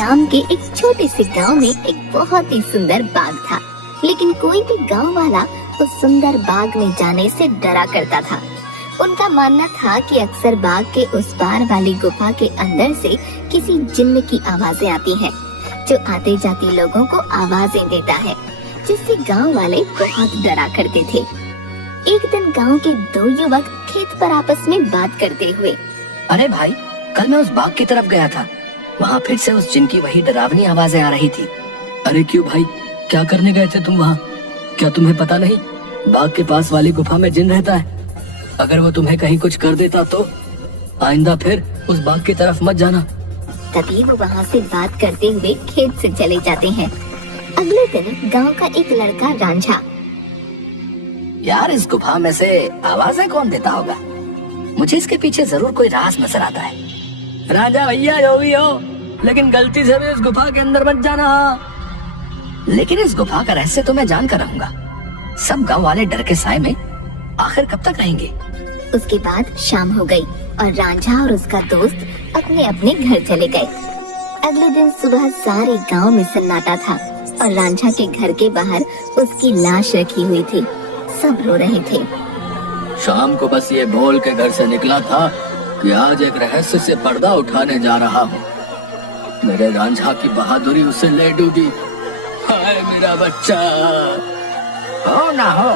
नाम के एक छोटे से गांव में एक बहुत ही सुंदर बाग था, लेकिन कोई भी गांव वाला उस सुंदर बाग में जाने से डरा करता था। उनका मानना था कि अक्सर बाग के उस पार वाली गुफा के अंदर से किसी जिन्न की आवाजें आती हैं, जो आते जाते लोगों को आवाजें देता है, जिससे गांव वाले बहुत डरा करते थे। एक दिन गांव के दो युवक खेत पर आपस में बात करते हुए, अरे भाई, कल मैं उस बाग की तरफ गया था, वहाँ फिर से उस जिन की वही डरावनी आवाजें आ रही थी। अरे क्यों भाई, क्या करने गए थे तुम वहाँ? क्या तुम्हें पता नहीं बाग के पास वाली गुफा में जिन रहता है? अगर वो तुम्हें कहीं कुछ कर देता तो आइंदा फिर उस बाग की तरफ मत जाना। तभी वो वहाँ से बात करते हुए खेत से चले जाते हैं। अगले दिन गांव का एक लड़का रांझा, यार, इस गुफा में से आवाजें कौन देता होगा? मुझे इसके पीछे जरूर कोई राज नजर आता है। राजा भैया, जो भी हो, लेकिन गलती से भी इस गुफा के अंदर मत जाना। लेकिन इस गुफा का रहस्य तो मैं जान कर रहूंगा। सब गांव वाले डर के साए में आखिर कब तक रहेंगे? उसके बाद शाम हो गई और रांझा और उसका दोस्त अपने अपने घर चले गए। अगले दिन सुबह सारे गांव में सन्नाटा था और रांझा के घर के बाहर उसकी लाश रखी हुई थी। सब रो रहे थे। शाम को बस ये बोल के घर से निकला था कि आज एक रहस्य से पर्दा उठाने जा रहा हूँ। मेरे रांझा की बहादुरी उसे ले डूबी। हाय मेरा बच्चा। हो ना हो,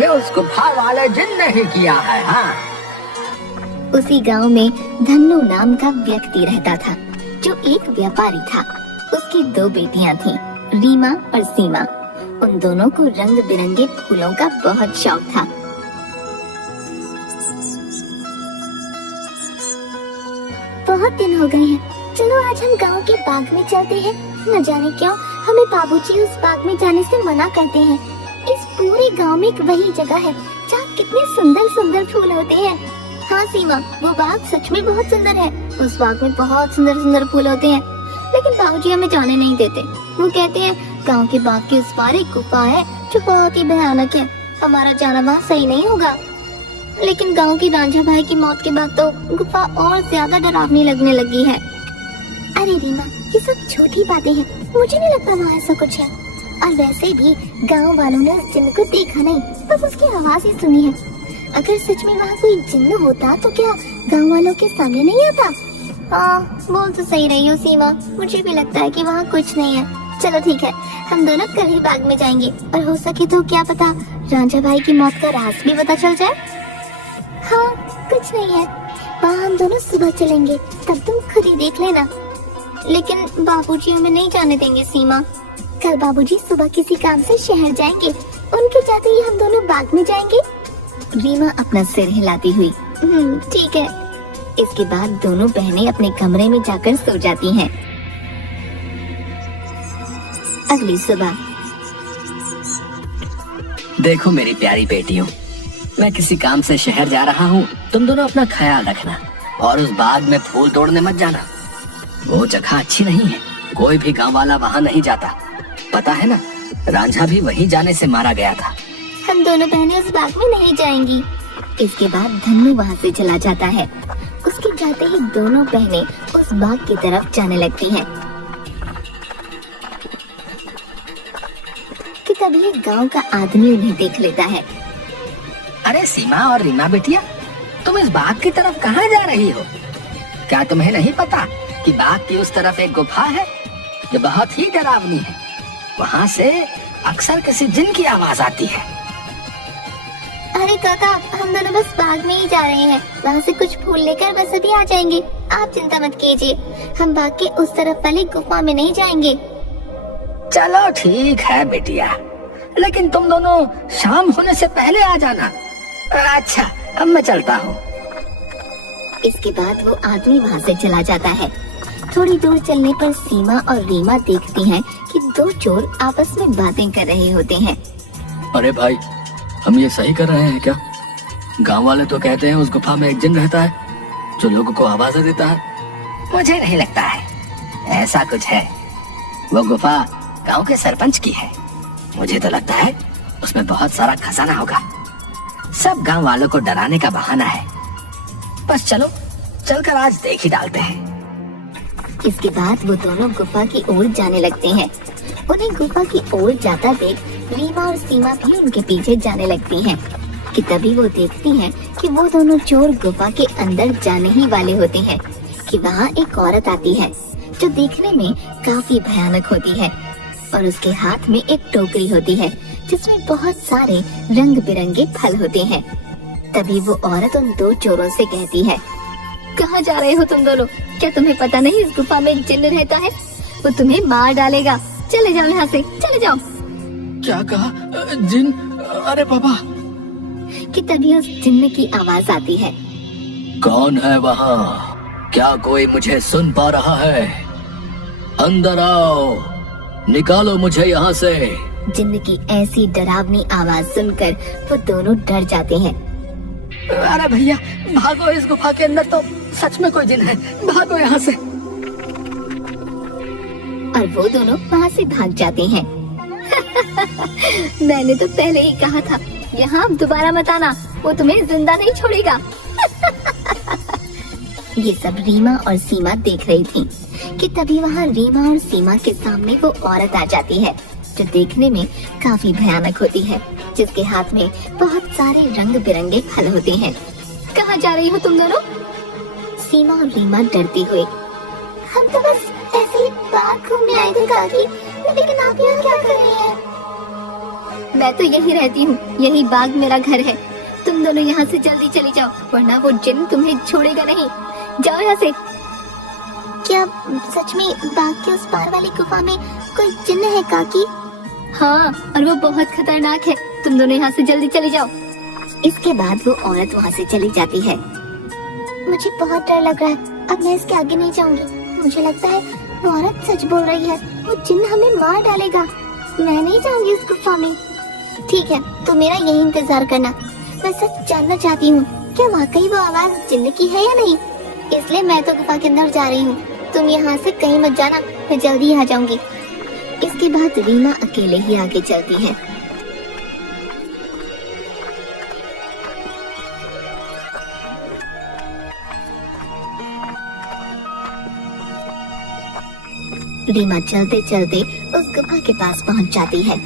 ये उस गुफा वाले जिन ने ही किया है। हाँ, उसी गांव में धन्नू नाम का व्यक्ति रहता था, जो एक व्यापारी था। उसकी दो बेटियां थीं, रीमा और सीमा। उन दोनों को रंग बिरंगे फूलों का बहुत शौक था। बहुत दिन हो गए हैं, चलो आज हम गांव के बाग में चलते हैं। न जाने क्यों हमें बाबूजी उस बाग में जाने से मना करते हैं। इस पूरे गांव में एक वही जगह है जहाँ कितने सुंदर सुंदर फूल होते हैं। हाँ सीमा, वो बाग सच में बहुत सुंदर है। उस बाग में बहुत सुंदर सुंदर फूल होते हैं, लेकिन बाबूजी हमें जाने नहीं देते। वो कहते हैं गांव के बाग के उस पार एक गुफा है जो बहुत ही भयानक है, हमारा जाना वहाँ सही नहीं होगा। लेकिन गांव की रांझा भाई की मौत के बाद तो गुफा और ज्यादा डरावनी लगने लगी है। अरे रीमा, ये सब झूठी बातें हैं, मुझे नहीं लगता वहाँ ऐसा कुछ है। और वैसे भी गांव वालों ने उस जिन्न को देखा नहीं, बस उसकी आवाज ही सुनी है। अगर सच में वहाँ कोई जिन्न होता तो क्या गांव वालों के सामने नहीं आता? हाँ, बोल तो सही रही हो सीमा, मुझे भी लगता है कि वहाँ कुछ नहीं है। चलो ठीक है, हम दोनों कल ही बाग में जाएंगे और हो सके तो क्या पता रांझा भाई की मौत का राज भी पता चल जाए। हाँ, कुछ नहीं है, वहाँ हम दोनों सुबह चलेंगे, तब तुम खुद ही देख लेना। लेकिन बाबूजी हमें नहीं जाने देंगे सीमा। कल बाबूजी सुबह किसी काम से शहर जाएंगे, उनके जाते ही हम दोनों बाग में जाएंगे। रीमा अपना सिर हिलाती हुई ठीक है। इसके बाद दोनों बहनें अपने कमरे में जाकर सो जाती हैं। अगली सुबह, देखो मेरी प्यारी बेटियों, मैं किसी काम से शहर जा रहा हूँ। तुम दोनों अपना ख्याल रखना और उस बाग में फूल तोड़ने मत जाना। वो जगह अच्छी नहीं है, कोई भी गांव वाला वहाँ नहीं जाता। पता है ना, रांझा भी वहीं जाने से मारा गया था। हम दोनों बहनें उस बाग में नहीं जाएंगी। इसके बाद धन्नू वहाँ से चला जाता है। उसके जाते ही दोनों बहनें उस बाग की तरफ जाने लगती हैं कि तभी एक गांव का आदमी उन्हें देख लेता है। अरे सीमा और रीमा बेटिया, तुम इस बाग की तरफ कहाँ जा रही हो? क्या तुम्हें नहीं पता कि बाग की उस तरफ एक गुफा है जो बहुत ही डरावनी है? वहाँ से अक्सर किसी जिन की आवाज आती है। अरे काका, हम दोनों बस बाग में ही जा रहे हैं, वहाँ से कुछ फूल लेकर बस अभी आ जाएंगे। आप चिंता मत कीजिए, हम बाग के उस तरफ वाली गुफा में नहीं जाएंगे। चलो ठीक है बेटिया, लेकिन तुम दोनों शाम होने से पहले आ जाना। अच्छा, अब मैं चलता हूँ। इसके बाद वो आदमी वहाँ से चला जाता है। थोड़ी दूर चलने पर सीमा और रीमा देखती हैं कि दो चोर आपस में बातें कर रहे होते हैं। अरे भाई, हम ये सही कर रहे हैं क्या? गांव वाले तो कहते हैं उस गुफा में एक जिन रहता है जो लोगों को आवाजें देता है। मुझे नहीं लगता है ऐसा कुछ है। वो गुफा गांव के सरपंच की है। मुझे तो लगता है उसमें बहुत सारा खजाना होगा। सब गांव वालों को डराने का बहाना है। बस चलो, चलकर आज देख ही डालते हैं। इसके बाद वो दोनों गुफा की ओर जाने लगते हैं। उन्हें गुफा की ओर जाता देख रीमा और सीमा भी उनके पीछे जाने लगती हैं कि तभी वो देखती हैं कि वो दोनों चोर गुफा के अंदर जाने ही वाले होते हैं कि वहाँ एक औरत आती है जो देखने में काफी भयानक होती है और उसके हाथ में एक टोकरी होती है जिसमें बहुत सारे रंग बिरंगे फल होते हैं। तभी वो औरत उन दो चोरों से कहती है, कहाँ जा रहे हो तुम दोनों? क्या तुम्हें पता नहीं इस गुफा में एक जिन्न रहता है? वो तुम्हें मार डालेगा। चले जाओ यहाँ से, चले जाओ। क्या कहा? जिन? अरे बाबा! कि तभी उस जिन्न की आवाज आती है, कौन है वहाँ? क्या कोई मुझे सुन पा रहा है? अंदर आओ, निकालो मुझे यहाँ से। जिन्न की ऐसी डरावनी आवाज सुनकर वो दोनों डर जाते हैं। अरे भैया भागो, इस गुफा के अंदर तो सच में कोई जिन है, भागो यहाँ से। और वो दोनों वहाँ से भाग जाते हैं। मैंने तो पहले ही कहा था, यहाँ दोबारा मत आना, वो तुम्हें जिंदा नहीं छोड़ेगा। ये सब रीमा और सीमा देख रही थी कि तभी वहाँ रीमा और सीमा के सामने वो औरत आ जाती है जो देखने में काफी भयानक होती है, जिसके हाथ में बहुत सारे रंग बिरंगे फल होते हैं। कहाँ जा रही हो तुम दोनों? सीमा और रीमा डरती हुई, हम तो बस ऐसे ही बाग घूमने आए थे काकी, लेकिन आप यहाँ क्या कर रही हैं? मैं तो यही रहती हूँ, यही बाग मेरा घर है। तुम दोनों यहाँ से जल्दी चली जाओ, वरना वो जिन्न तुम्हें छोड़ेगा नहीं। जाओ यहाँ से। क्या सच में बाग के उस पार वाली गुफा में कोई जिन्न है काकी? हाँ, और वो बहुत खतरनाक है। तुम दोनों यहाँ से जल्दी चली जाओ। इसके बाद वो औरत वहाँ से चली जाती है। मुझे बहुत डर लग रहा है, अब मैं इसके आगे नहीं जाऊंगी। मुझे लगता है वो औरत सच बोल रही है, वो जिन्न हमें मार डालेगा। मैं नहीं जाऊंगी इस गुफा में। ठीक है, तो मेरा यही इंतजार करना। मैं सच जानना चाहती हूँ, क्या वाकई वो आवाज जिन्न की है या नहीं? इसलिए मैं तो गुफा के अंदर जा रही हूँ। तुम यहाँ से कहीं मत जाना, मैं जल्दी आ जाऊंगी। इसके बाद रीमा अकेले ही आगे चलती है। रीमा चलते चलते उस गुफा के पास पहुंच जाती है।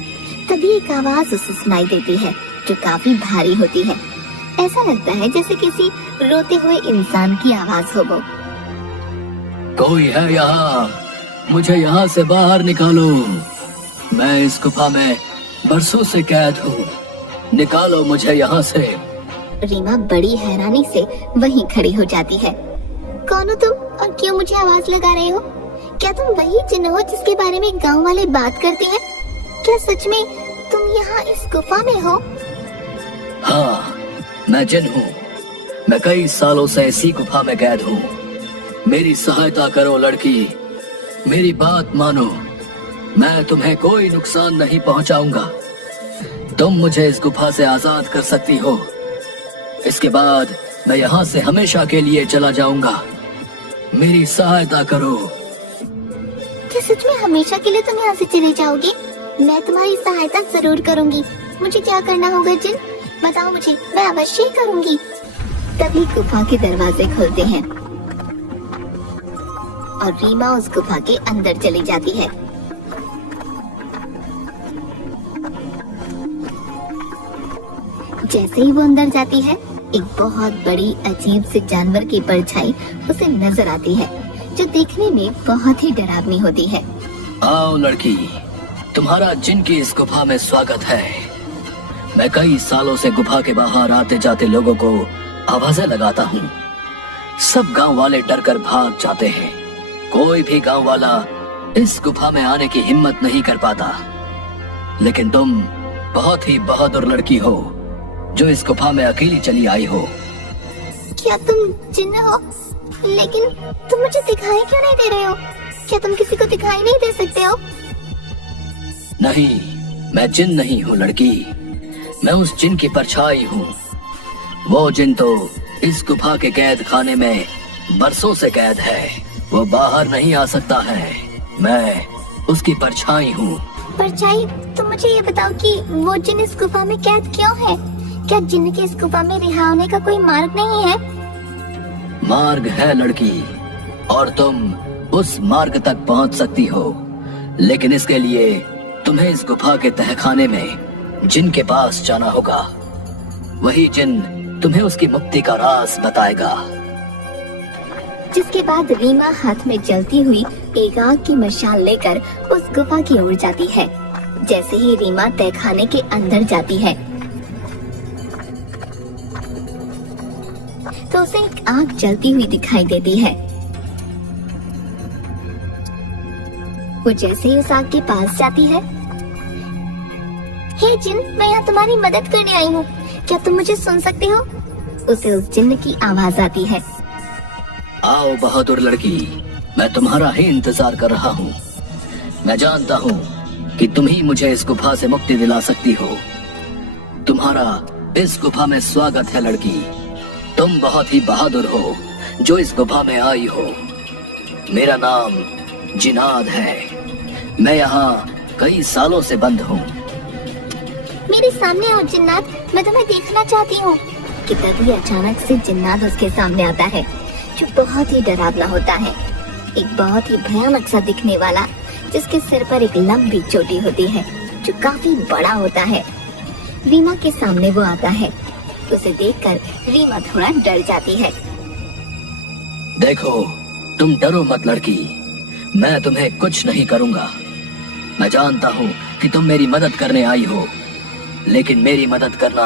तभी एक आवाज उसे सुनाई देती है जो काफी भारी होती है। ऐसा लगता है जैसे किसी रोते हुए इंसान की आवाज हो वो। कोई है यहाँ? मुझे यहाँ से बाहर निकालो। मैं इस गुफा में बरसों से कैद हूँ, निकालो मुझे यहाँ से। रीमा बड़ी हैरानी से वहीं खड़ी हो जाती है। कौन हो तुम और क्यों मुझे आवाज लगा रहे हो? क्या तुम वही जिन्न हो जिसके बारे में गांव वाले बात करते हैं? क्या सच में तुम यहाँ इस गुफा में हो? हाँ, मैं जिन हूँ। मैं कई सालों से इसी गुफा में कैद हूँ। मेरी सहायता करो लड़की, मेरी बात मानो। मैं तुम्हें कोई नुकसान नहीं पहुंचाऊंगा। तुम मुझे इस गुफा से आजाद कर सकती हो। इसके बाद मैं यहाँ से हमेशा के लिए चला जाऊंगा। मेरी सहायता करो। क्या सच में हमेशा के लिए तुम यहाँ से चले जाओगे? मैं तुम्हारी सहायता जरूर करूंगी। मुझे क्या करना होगा जिन? बताओ मुझे, मैं अवश्य ही करूंगी। तभी गुफा के दरवाजे खुलते हैं और रीमा उस गुफा के अंदर चली जाती है। जैसे ही वो अंदर जाती है, एक बहुत बड़ी अजीब से जानवर की परछाई उसे नजर आती है जो देखने में बहुत ही डरावनी होती है। आओ लड़की, तुम्हारा जिन की इस गुफा में स्वागत है। मैं कई सालों से गुफा के बाहर आते जाते लोगों को आवाजें लगाता हूँ। सब गांव वाले डर कर भाग जाते हैं। कोई भी गांव वाला इस गुफा में आने की हिम्मत नहीं कर पाता। लेकिन तुम बहुत ही बहादुर लड़की हो जो इस गुफा में अकेली चली आई हो। क्या तुम जिन्न हो? लेकिन तुम मुझे दिखाई क्यों नहीं दे रहे हो? क्या तुम किसी को दिखाई नहीं दे सकते हो? नहीं, मैं जिन नहीं हूँ लड़की। मैं उस जिन की परछाई हूँ। वो जिन तो इस गुफा के कैद खाने में बरसों से कैद है। वो बाहर नहीं आ सकता है। मैं उसकी परछाई हूँ। परछाई? तुम मुझे ये बताओ कि वो जिन इस गुफा में कैद क्यों है? क्या जिन्न के इस गुफा में रिहा होने का कोई मार्ग नहीं है? मार्ग है लड़की, और तुम उस मार्ग तक पहुंच सकती हो, लेकिन इसके लिए तुम्हें इस गुफा के तहखाने में जिन के पास जाना होगा। वही जिन तुम्हें उसकी मुक्ति का राज बताएगा। जिसके बाद रीमा हाथ में जलती हुई एक आग की मशाल लेकर उस गुफा की ओर जाती है। जैसे ही रीमा तहखाने के अंदर जाती है तो उसे एक आग जलती हुई दिखाई देती है। वो जैसे ही उस आग के पास जाती है, हे जिन, मैं यहाँ तुम्हारी मदद करने आई हूँ, क्या तुम मुझे सुन सकते हो? उसे उस जिन्न की आवाज आती है। आओ बहादुर लड़की, मैं तुम्हारा ही इंतजार कर रहा हूँ। मैं जानता हूँ कि तुम ही मुझे इस गुफा से मुक्ति दिला सकती हो। तुम्हारा इस गुफा में स्वागत है लड़की। तुम बहुत ही बहादुर हो जो इस गुफा में आई हो। मेरा नाम जिनाद है। मैं यहाँ कई सालों से बंद हूँ। मेरे सामने आओ जिन्नात, मैं तुम्हें देखना चाहती हूँ। कि तभी अचानक से जिन्नात उसके सामने आता है, जो बहुत ही डरावना होता है। एक बहुत ही भयानक सा दिखने वाला, जिसके सिर पर एक लंबी चोटी होती है जो काफी बड़ा होता है। रीमा के सामने वो आता है। उसे देखकर रीमा थोड़ा डर जाती है। देखो, तुम डरो मत लड़की, मैं तुम्हें कुछ नहीं करूंगा। मैं जानता हूँ कि तुम मेरी मदद करने आई हो, लेकिन मेरी मदद करना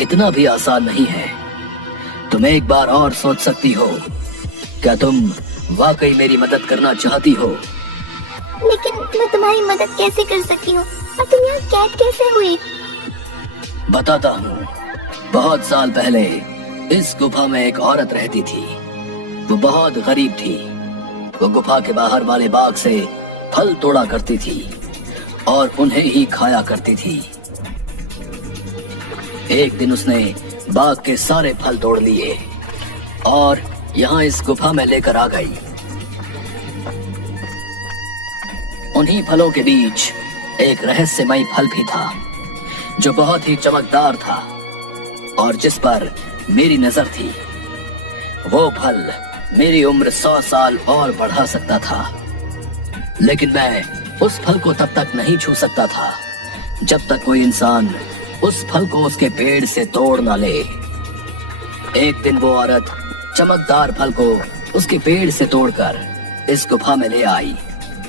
इतना भी आसान नहीं है। तुम एक बार और सोच सकती हो। क्या तुम वाकई मेरी मदद करना चाहती हो? लेकिन मैं तुम्हारी मदद कैसे कर सकती हूँ, और तुम यहाँ कैद कैसे हुई? बताता हूँ। बहुत साल पहले इस गुफा में एक औरत रहती थी। वो बहुत गरीब थी। वो गुफा के बाहर वाले बाग से फल तोड़ा करती थी और उन्हें ही खाया करती थी। एक दिन उसने बाग के सारे फल तोड़ लिए और यहाँ इस गुफा में लेकर आ गई। उन्हीं फलों के बीच एक रहस्यमयी फल भी था, जो बहुत ही चमकदार था और जिस पर मेरी नजर थी। वो फल मेरी उम्र 100 साल और बढ़ा सकता था, लेकिन मैं उस फल को तब तक नहीं छू सकता था जब तक कोई इंसान उस फल को उसके पेड़ से तोड़ ना ले। एक दिन वो औरत चमकदार फल को उसके पेड़ से तोड़कर इस गुफा में ले आई।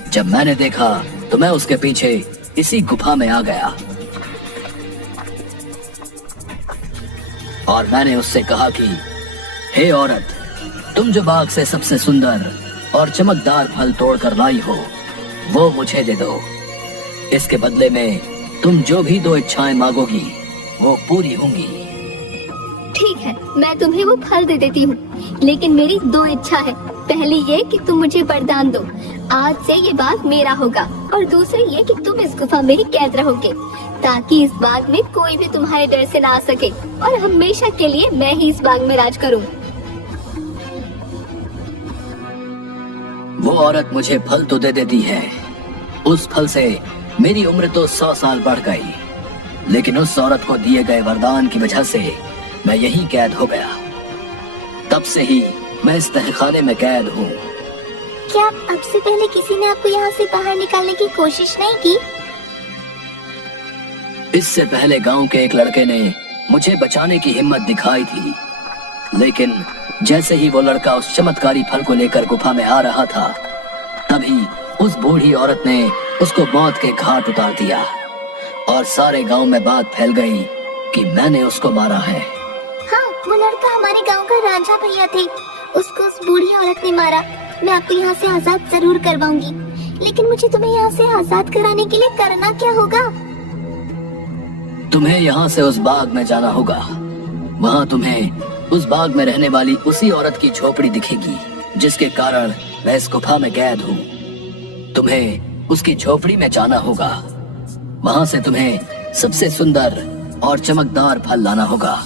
जब मैंने देखा तो मैं उसके पीछे इसी गुफा में आ गया और मैंने उससे कहा कि हे औरत, तुम जो बाग से सबसे सुंदर और चमकदार फल तोड़कर लाई हो, वो मुझे दे दो। इसके बदले में तुम जो भी 2 इच्छाएं मांगोगी वो पूरी होंगी। ठीक है, मैं तुम्हें वो फल दे देती हूँ, लेकिन मेरी 2 इच्छा है। पहली ये कि तुम मुझे वरदान दो, आज से ये बाग मेरा होगा, और दूसरी ये कि तुम इस गुफा में ही कैद रहोगे, ताकि इस बाग में कोई भी तुम्हारे डर से ना आ सके और हमेशा के लिए मैं ही इस बाग में राज करूँ। वो औरत मुझे फल तो दे देती है। उस फल से मेरी उम्र तो 100 साल बढ़ गई, लेकिन उस औरत को दिए गए वरदान की वजह से मैं यहीं कैद हो गया। तब से ही मैं इस तहखाने में कैद हूँ। क्या अब से पहले किसी ने आपको यहाँ से बाहर निकालने की कोशिश नहीं की? इससे पहले गांव के एक लड़के ने मुझे बचाने की हिम्मत दिखाई थी, लेकिन जैसे ही वो लड़का उस चमत्कारी फल को लेकर गुफा में आ रहा था, तभी उस बूढ़ी औरत ने उसको मौत के घाट उतार दिया और सारे गांव में बात फैल गई कि मैंने उसको मारा है। हाँ, वो लड़का हमारे गांव का राजा भैया थे। उसको उस बूढ़ी औरत ने मारा। मैं आपको यहाँ से आजाद जरूर करवाऊंगी, लेकिन मुझे तुम्हें यहाँ से आजाद कराने के लिए करना क्या होगा? तुम्हें यहाँ से उस बाग में जाना होगा। वहाँ तुम्हें उस बाग में रहने वाली उसी औरत की झोपड़ी दिखेगी, जिसके कारण मैं इस गुफा में कैद हूँ। तुम्हें उसकी झोपड़ी में जाना होगा। वहाँ से तुम्हें सबसे सुंदर और चमकदार फल लाना होगा।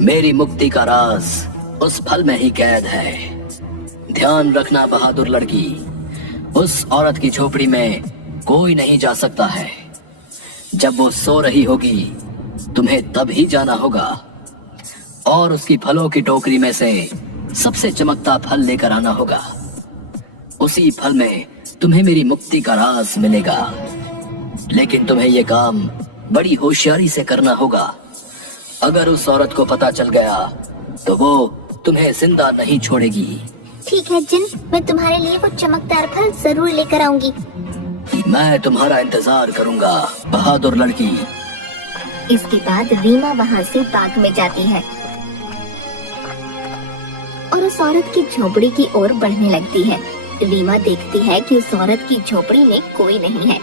मेरी मुक्ति का राज उस फल में ही कैद है। ध्यान रखना बहादुर लड़की, उस औरत की झोपड़ी में कोई नहीं जा सकता है। जब वो सो रही होगी, तुम्हें तब ही जाना होगा और उसकी फलों की टोकरी में से सबसे चमकता फल लेकर आना होगा। उसी फल में तुम्हें मेरी मुक्ति का राज मिलेगा। लेकिन तुम्हें ये काम बड़ी होशियारी से करना होगा। अगर उस औरत को पता चल गया तो वो तुम्हें जिंदा नहीं छोड़ेगी। ठीक है जिन, मैं तुम्हारे लिए वो चमकदार फल जरूर लेकर आऊंगी। मैं तुम्हारा इंतजार करूंगा बहादुर लड़की। इसके बाद रीमा वहाँ से बाग में जाती है और उस औरत की झोपड़ी की ओर बढ़ने लगती है। रीमा देखती है कि उस औरत की झोपड़ी में कोई नहीं है।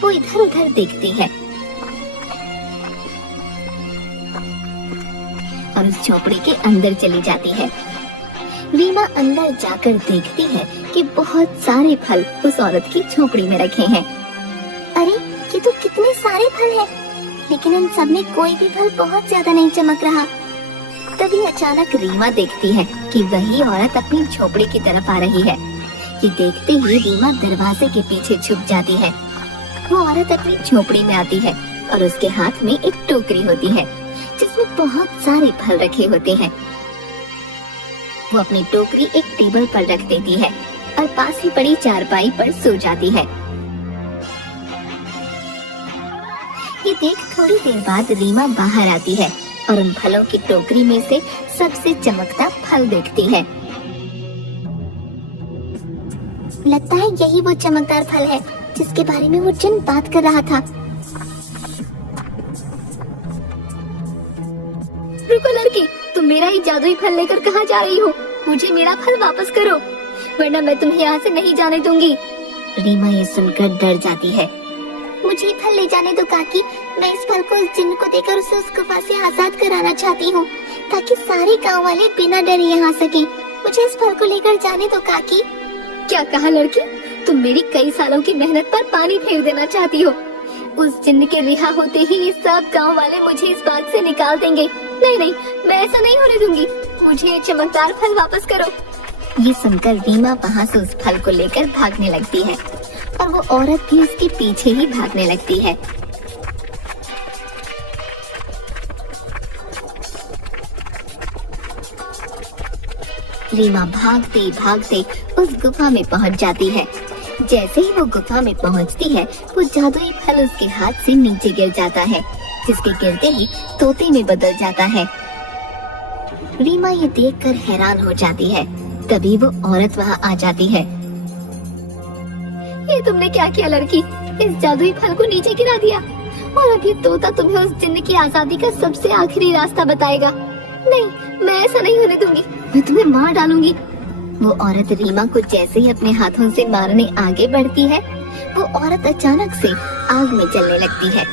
वो इधर उधर देखती है और उस झोपड़ी के अंदर चली जाती है। रीमा अंदर जाकर देखती है कि बहुत सारे फल उस औरत की झोपड़ी में रखे हैं। अरे ये तो कितने सारे फल हैं, लेकिन इन सब में कोई भी फल बहुत ज्यादा नहीं चमक रहा। तभी अचानक रीमा देखती है कि वही औरत अपनी झोपड़ी की तरफ आ रही है। ये देखते ही रीमा दरवाजे के पीछे छुप जाती है। वो औरत अपनी झोपड़ी में आती है और उसके हाथ में एक टोकरी होती है जिसमें बहुत सारे फल रखे होते हैं। वो अपनी टोकरी एक टेबल पर रख देती है और पास ही पड़ी चारपाई पर सो जाती है। ये देख थोड़ी देर बाद रीमा बाहर आती है और उन फलों की टोकरी में से सबसे चमकता फल देखती है। लगता है यही वो चमकदार फल है जिसके बारे में वो जिन बात कर रहा था। रुको लड़की, तुम मेरा ही जादुई फल लेकर कहाँ जा रही हो? मुझे मेरा फल वापस करो, वरना मैं तुम्हें यहाँ से नहीं जाने दूंगी। रीमा ये सुनकर डर जाती है। मुझे फल ले जाने दो काकी, मैं इस फल को उस जिन्न को देकर उसे उस गुफा से आजाद कराना चाहती हूँ, ताकि सारे गांव वाले बिना डरे यहाँ सके। मुझे इस फल को लेकर जाने दो काकी। क्या कहा लड़की? तुम मेरी कई सालों की मेहनत पर पानी फेर देना चाहती हो? उस जिन्न के रिहा होते ही ये सब गांव वाले मुझे इस बाग से निकाल देंगे। नहीं नहीं, मैं ऐसा नहीं होने दूंगी। मुझे ये चमकदार फल वापस करो। ये सुनकर रीमा वहाँ से उस फल को लेकर भागने लगती है और वो औरत भी उसके पीछे ही भागने लगती है। रीमा भागते भागते उस गुफा में पहुंच जाती है। जैसे ही वो गुफा में पहुंचती है, वो जादुई फल उसके हाथ से नीचे गिर जाता है, जिसके गिरते ही तोते में बदल जाता है। रीमा ये देखकर हैरान हो जाती है। तभी वो औरत वहाँ आ जाती है। ये तुमने क्या किया लड़की? इस जादुई फल को नीचे गिरा दिया और अब ये तोता तुम्हें उस जिन्न की आजादी का सबसे आखिरी रास्ता बताएगा। नहीं, मैं ऐसा नहीं होने दूंगी, मैं तुम्हें मार डालूंगी। वो औरत रीमा को जैसे ही अपने हाथों से मारने आगे बढ़ती है, वो औरत अचानक से आग में जलने लगती है,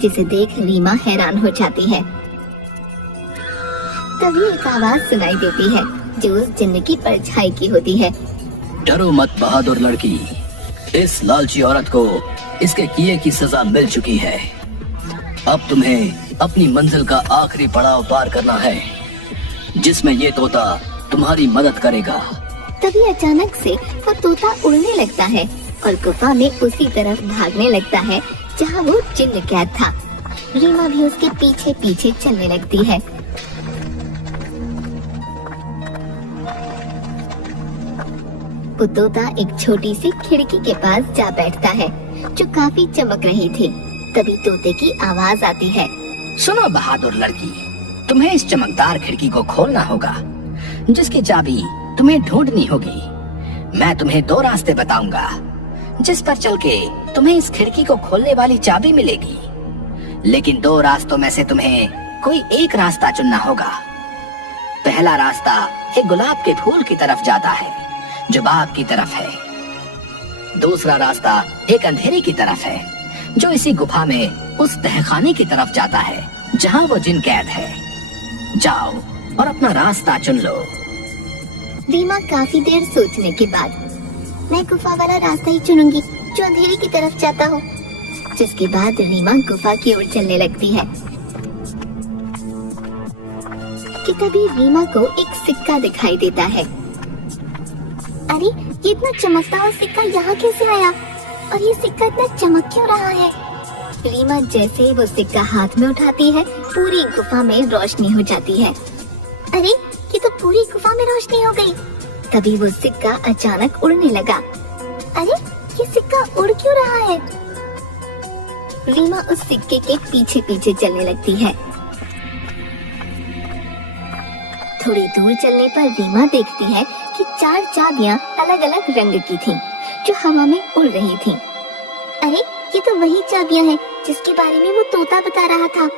जिसे देख रीमा हैरान हो जाती है। तभी एक आवाज सुनाई देती है जो उस जिन्न की परछाई की होती है। डरो मत बहादुर लड़की, इस लालची औरत को इसके किए की सजा मिल चुकी है। अब तुम्हें अपनी मंजिल का आखिरी पड़ाव पार करना है, जिसमें ये तोता तुम्हारी मदद करेगा। तभी अचानक से वो तोता उड़ने लगता है और गुफा में उसी तरफ भागने लगता है जहाँ वो जिन्न कैद था। रीमा भी उसके पीछे पीछे चलने लगती है। वो तोता एक छोटी सी खिड़की के पास जा बैठता है जो काफी चमक रही थी। तभी तोते की आवाज आती है। सुनो बहादुर लड़की, तुम्हें इस चमकदार खिड़की को खोलना होगा, जिसकी चाबी तुम्हें ढूंढनी होगी। मैं तुम्हें 2 रास्ते बताऊंगा, जिस पर चल के तुम्हें इस खिड़की को खोलने वाली चाबी मिलेगी। लेकिन 2 रास्तों में से तुम्हें कोई एक रास्ता चुनना होगा। पहला रास्ता एक गुलाब के फूल की तरफ जाता है, जो बाग की तरफ है। दूसरा रास्ता एक अंधेरे की तरफ है, जो इसी गुफा में उस तहखाने की तरफ जाता है, जहाँ वो जिन कैद है। जाओ और अपना रास्ता चुन लो। रीमा काफी देर सोचने के बाद, मैं गुफा वाला रास्ता ही चुनूंगी जो अंधेरे की तरफ जाता हो। जिसके बाद रीमा गुफा की ओर चलने लगती है कि तभी रीमा को एक सिक्का दिखाई देता है। अरे ये इतना चमकता हुआ सिक्का यहाँ कैसे आया? और ये सिक्का इतना चमक क्यों रहा है? रीमा जैसे ही वो सिक्का हाथ में उठाती है, पूरी गुफा में रोशनी हो जाती है। अरे ये तो पूरी गुफा में रोशनी हो गई। तभी वो सिक्का अचानक उड़ने लगा। अरे ये सिक्का उड़ क्यों रहा है? रीमा उस सिक्के के पीछे पीछे चलने लगती है। थोड़ी दूर चलने पर रीमा देखती है कि 4 चाबियां अलग अलग रंग की थीं, जो हवा में उड़ रही थीं। अरे ये तो वही चाबियां हैं जिसके बारे में वो तोता बता रहा था।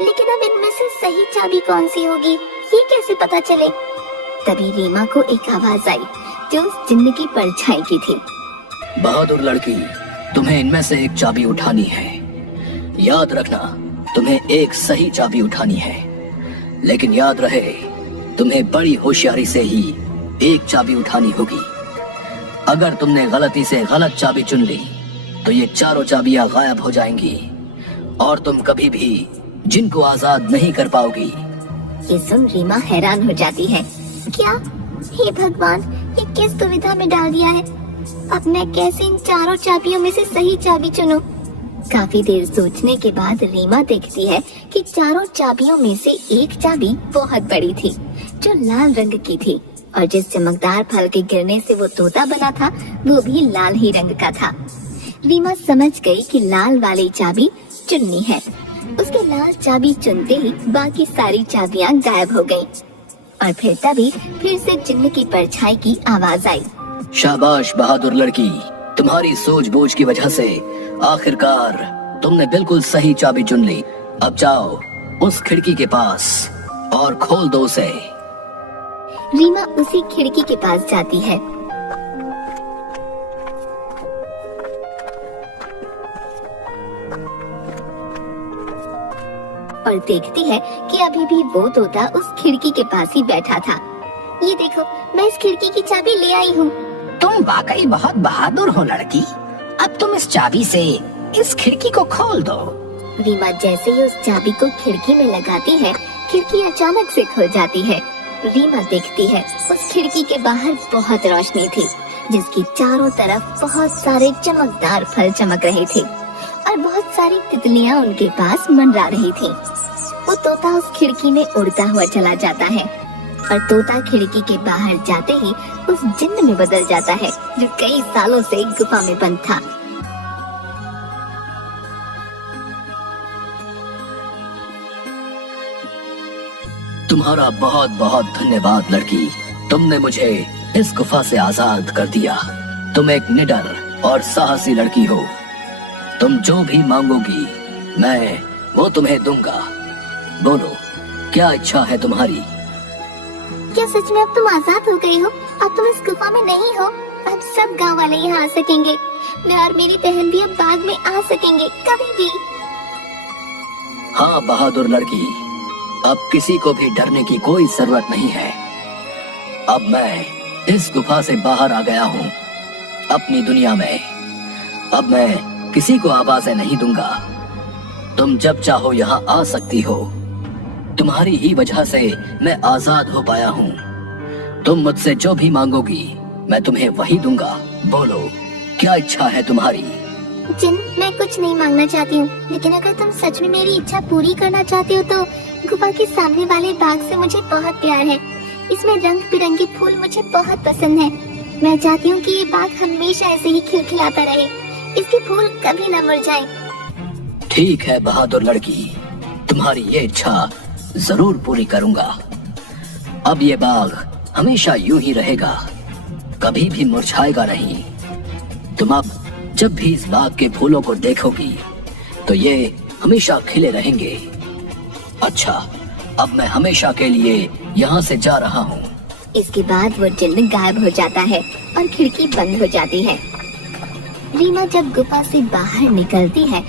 लेकिन अब इनमें से सही चाबी कौन सी होगी, ये कैसे पता चले? तभी रीमा को एक आवाज आई जो उस जिन्न की परछाई की थी। बहादुर लड़की, तुम्हें इनमें से एक चाबी उठानी है। याद रखना, तुम्हें एक सही चाबी उठानी है, लेकिन याद रहे तुम्हें बड़ी होशियारी से ही एक चाबी उठानी होगी। अगर तुमने गलती से गलत चाबी चुन ली तो ये चारों चाबियां गायब हो जाएंगी और तुम कभी भी जिनको आजाद नहीं कर पाओगी। ये सुन रीमा हैरान हो जाती है। क्या? हे भगवान, ये किस दुविधा में डाल दिया है। अब मैं कैसे इन चारों चाबियों में से सही चाबी चुनूं? काफी देर सोचने के बाद रीमा देखती है कि चारों चाबियों में से एक चाबी बहुत बड़ी थी, जो लाल रंग की थी, और जिस चमकदार फल के गिरने से वो तोता बना था वो भी लाल ही रंग का था। रीमा समझ गई कि लाल वाली चाबी चुननी है। उसके लाल चाबी चुनते ही बाकी सारी चाबियां गायब हो गईं। और तभी फिर से जिन्न की परछाई की आवाज आई। शाबाश बहादुर लड़की, तुम्हारी सूझबूझ की वजह से आखिरकार तुमने बिल्कुल सही चाबी चुन ली। अब जाओ उस खिड़की के पास और खोल दो उसे। रीमा उसी खिड़की के पास जाती है। और देखती है कि अभी भी वो तोता उस खिड़की के पास ही बैठा था। ये देखो, मैं इस खिड़की की चाबी ले आई हूँ। तुम वाकई बहुत बहादुर हो लड़की। अब तुम इस चाबी से इस खिड़की को खोल दो। रीमा जैसे ही उस चाबी को खिड़की में लगाती है, खिड़की अचानक से खुल जाती है। रीमा देखती है उस खिड़की के बाहर बहुत रोशनी थी, जिसकी चारों तरफ बहुत सारे चमकदार फल चमक रहे थे और बहुत सारी तितलियां उनके पास मंडरा रही थी। वो तोता उस खिड़की में उड़ता हुआ चला जाता है और तोता खिड़की के बाहर जाते ही उस जिन्न में बदल जाता है, जो कई सालों से गुफा में बंद था। तुम्हारा बहुत बहुत धन्यवाद लड़की, तुमने मुझे इस गुफा से आजाद कर दिया। तुम एक निडर और साहसी लड़की हो। तुम जो भी मांगोगी मैं वो तुम्हें दूंगा। बोलो, क्या इच्छा है तुम्हारी? क्या सच में अब तुम आजाद हो गए हो? अब तुम इस गुफा में नहीं हो। अब सब गांव वाले यहाँ आ सकेंगे। मैं और मेरी बहन भी अब बाग में आ सकेंगे कभी भी। हाँ बहादुर लड़की, अब किसी को भी डरने की कोई जरूरत नहीं है। अब मैं इस गुफा से बाहर आ गया हूँ अपनी दुनिया में। अब मैं किसी को आवाजें नहीं दूंगा। तुम जब चाहो यहाँ आ सकती हो। तुम्हारी ही वजह से मैं आजाद हो पाया हूँ। तुम मुझसे जो भी मांगोगी मैं तुम्हें वही दूंगा। बोलो, क्या इच्छा है तुम्हारी? जिन, मैं कुछ नहीं मांगना चाहती हूँ, लेकिन अगर तुम सच में मेरी इच्छा पूरी करना चाहते हो तो गुफा के सामने वाले बाग से मुझे बहुत प्यार है। इसमें रंग बिरंगे फूल मुझे बहुत पसंद है। मैं चाहती हूँ कि ये बाग हमेशा ऐसे ही खिलखिलाता रहे, इसके फूल कभी न मर जाएं। ठीक है बहादुर लड़की, तुम्हारी ये इच्छा जरूर पूरी करूंगा। अब ये बाग हमेशा यूं ही रहेगा, कभी भी मुरझाएगा नहीं। तुम अब जब भी इस बाग के फूलों को देखोगी तो ये हमेशा खिले रहेंगे। अच्छा, अब मैं हमेशा के लिए यहाँ से जा रहा हूँ। इसके बाद वो जिन्न गायब हो जाता है और खिड़की बंद हो जाती है। रीमा जब गुफा से बाहर निकलती है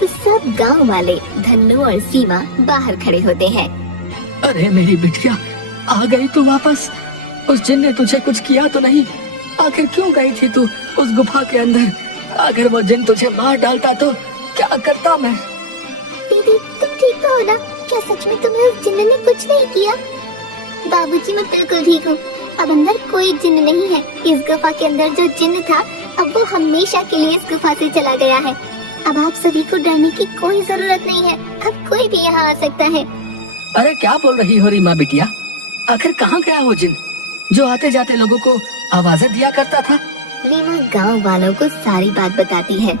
तो सब गांव वाले धन्नू और सीमा बाहर खड़े होते हैं। अरे मेरी बिटिया, आ गई तू वापस। उस जिन ने तुझे कुछ किया तो नहीं? आखिर क्यों गई थी तू उस गुफा के अंदर? अगर वो जिन तुझे मार डालता तो क्या करता मैं? दीदी, तुम ठीक तो हो ना? क्या सच में तुम्हें उस जिन्न ने कुछ नहीं किया? बाबूजी, मैं बिल्कुल ठीक हूँ। अब अंदर कोई जिन्न नहीं है। इस गुफा के अंदर जो जिन्न था अब वो हमेशा के लिए इस गुफा से चला गया है। अब आप सभी को डरने की कोई जरूरत नहीं है। अब कोई भी यहाँ आ सकता है। अरे क्या बोल रही हो रीमा बिटिया? आखिर कहाँ गया वो जिन जो आते जाते लोगों को आवाजें दिया करता था? रीमा गांव वालों को सारी बात बताती है।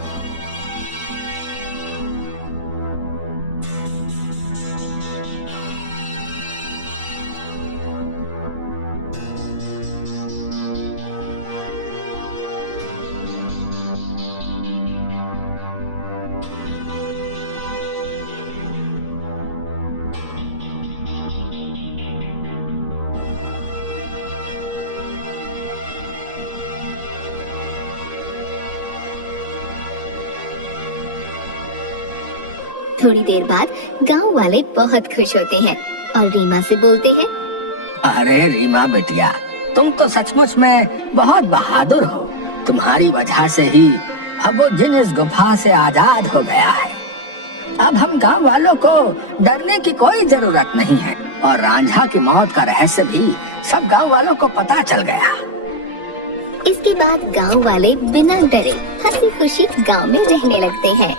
थोड़ी देर बाद गांव वाले बहुत खुश होते हैं और रीमा से बोलते हैं, अरे रीमा बेटिया, तुम तो सचमुच में बहुत बहादुर हो। तुम्हारी वजह से ही अब वो जिन इस गुफा से आजाद हो गया है। अब हम गांव वालों को डरने की कोई जरूरत नहीं है और रांझा की मौत का रहस्य भी सब गांव वालों को पता चल गया। इसके बाद गांव वाले बिना डरे हंसी खुशी गांव में रहने लगते हैं।